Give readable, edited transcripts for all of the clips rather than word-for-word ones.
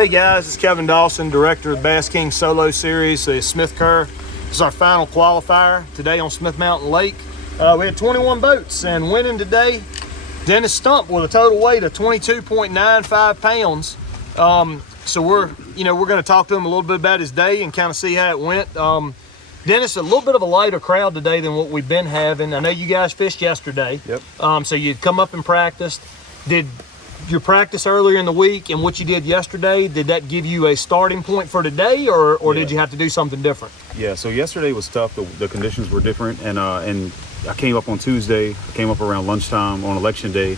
Hey guys, it's Kevin Dawson, director of Bass King Solo Series, Smith Kerr. This is our final qualifier today on Smith Mountain Lake. We had 21 boats, and winning today, Dennis Stump with a total weight of 22.95 pounds. So we're going to talk to him a little bit about his day and kind of see how it went. Dennis, a little bit of a lighter crowd today than what we've been having. I know you guys fished yesterday. Yep. So you'd come up and practiced. Did your practice earlier in the week and what you did yesterday, did that give you a starting point for today, or did you have to do something different? Yeah, so yesterday was tough. The conditions were different, and I came up on Tuesday. I came up around lunchtime on election day,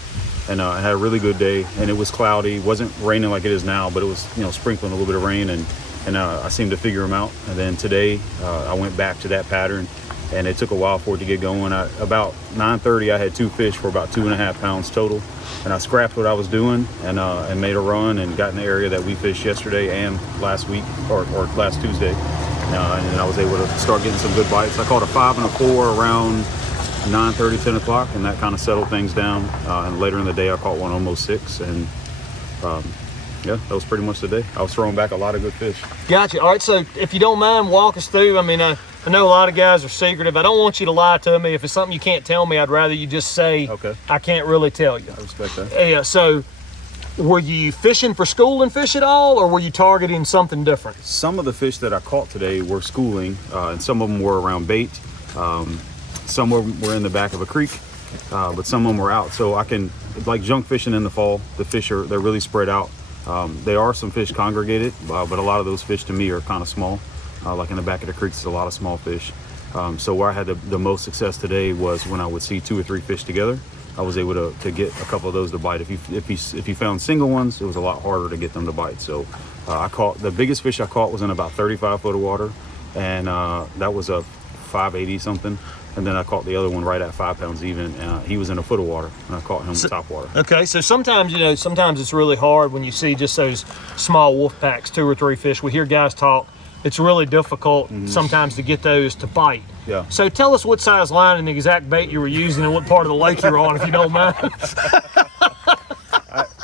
and I had a really good day. And it was cloudy. It wasn't raining like it is now, but it was sprinkling a little bit of rain, and I seemed to figure them out. And then today I went back to that pattern, and it took a while for it to get going. About 9:30, I had 2 fish for about 2.5 pounds total, and I scrapped what I was doing and made a run and got in the area that we fished yesterday and last week or last Tuesday, and then I was able to start getting some good bites. I caught a 5 and a 4 around 9:30, 10 o'clock, and that kind of settled things down. And later in the day, I caught one almost 6, and yeah, that was pretty much the day. I was throwing back a lot of good fish. Gotcha. All right, so if you don't mind, walk us through. I mean, I know a lot of guys are secretive. I don't want you to lie to me. If it's something you can't tell me, I'd rather you just say, okay, I can't really tell you. I respect that. Yeah, so were you fishing for schooling fish at all, or were you targeting something different? Some of the fish that I caught today were schooling, and some of them were around bait. Some were in the back of a creek, but some of them were out. So I can, like junk fishing in the fall, the fish they're really spread out. There are some fish congregated, but a lot of those fish to me are kind of small. Like in the back of the creeks, there's a lot of small fish. So where I had the most success today was when I would see 2 or 3 fish together. I was able to get a couple of those to bite. If you found single ones, it was a lot harder to get them to bite. So I caught, the biggest fish I caught was in about 35 foot of water, and that was a 580 something. And then I caught the other one right at 5 pounds even. He was in a foot of water, and I caught him in top water. Okay, so sometimes it's really hard when you see just those small wolf packs, 2 or 3 fish. We hear guys talk. It's really difficult sometimes to get those to bite. Yeah. So tell us what size line and the exact bait you were using and what part of the lake you were on, if you don't mind.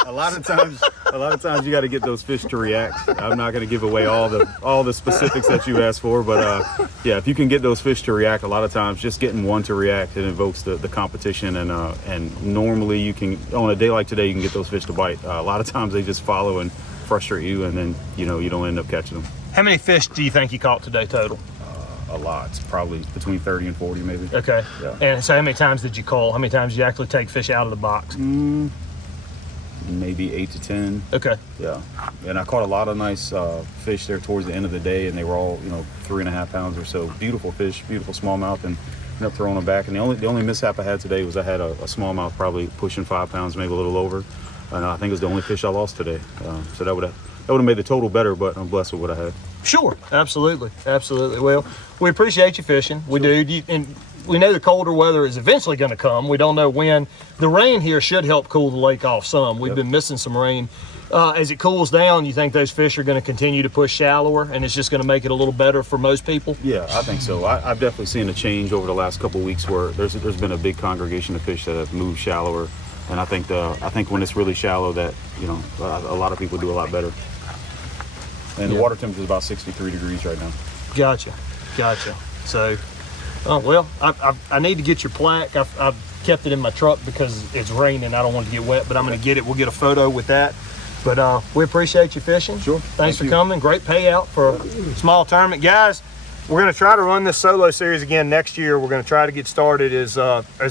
A lot of times you got to get those fish to react. I'm not going to give away all the specifics that you asked for, but yeah, if you can get those fish to react, a lot of times just getting one to react, it invokes the competition, and normally you can, on a day like today, you can get those fish to bite. A lot of times they just follow and frustrate you, and then you don't end up catching them. How many fish do you think you caught today total? A lot. It's probably between 30 and 40 maybe. Okay. Yeah. And so how many times did you call? How many times did you actually take fish out of the box? Maybe 8 to 10. Okay. Yeah. And I caught a lot of nice fish there towards the end of the day, and they were all 3.5 pounds or so. Beautiful fish, beautiful smallmouth, and ended up throwing them back. And the only mishap I had today was I had a smallmouth probably pushing 5 pounds, maybe a little over. And I think it was the only fish I lost today. So that would have made the total better, but I'm blessed with what I had. Sure, absolutely. Well, we appreciate you fishing. We do. And we know the colder weather is eventually going to come. We don't know when. The rain here should help cool the lake off some. We've been missing some rain. As it cools down, you think those fish are going to continue to push shallower, and it's just going to make it a little better for most people? Yeah, I think so. I've definitely seen a change over the last couple of weeks where there's been a big congregation of fish that have moved shallower. And I think when it's really shallow, that a lot of people do a lot better. And the water temperature is about 63 degrees right now. Gotcha. So, well, I need to get your plaque. I've kept it in my truck because it's raining. I don't want it to get wet, but I'm going to get it. We'll get a photo with that. But we appreciate you fishing. Sure. Thanks for coming. Great payout for a small tournament, guys. We're going to try to run this solo series again next year. We're going to try to get started as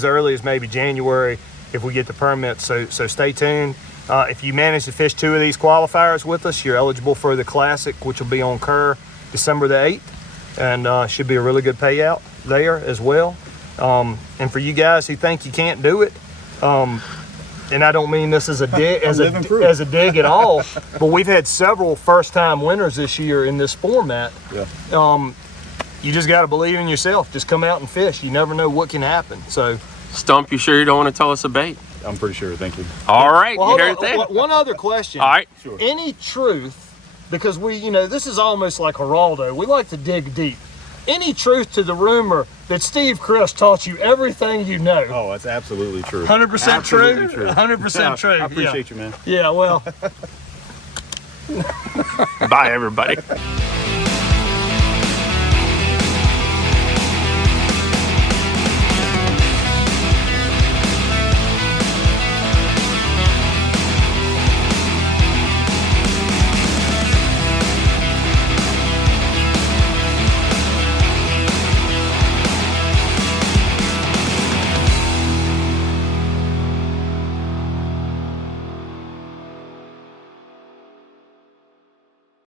early as maybe January if we get the permits. So stay tuned. If you manage to fish 2 of these qualifiers with us, you're eligible for the Classic, which will be on Kerr December the 8th, and should be a really good payout there as well. And for you guys who think you can't do it, and I don't mean this as a dig as a dig at all, but we've had several first-time winners this year in this format. Yeah. You just got to believe in yourself. Just come out and fish. You never know what can happen. So, Stump, you sure you don't want to tell us a bait? I'm pretty sure. Thank you. All right. Well, you heard it there. One other question. All right. Sure. Any truth, because this is almost like Geraldo. We like to dig deep. Any truth to the rumor that Steve Chris taught you everything you know? Oh, that's absolutely true. 100% true? True. 100% true. I appreciate you, man. Yeah, well, Bye, everybody.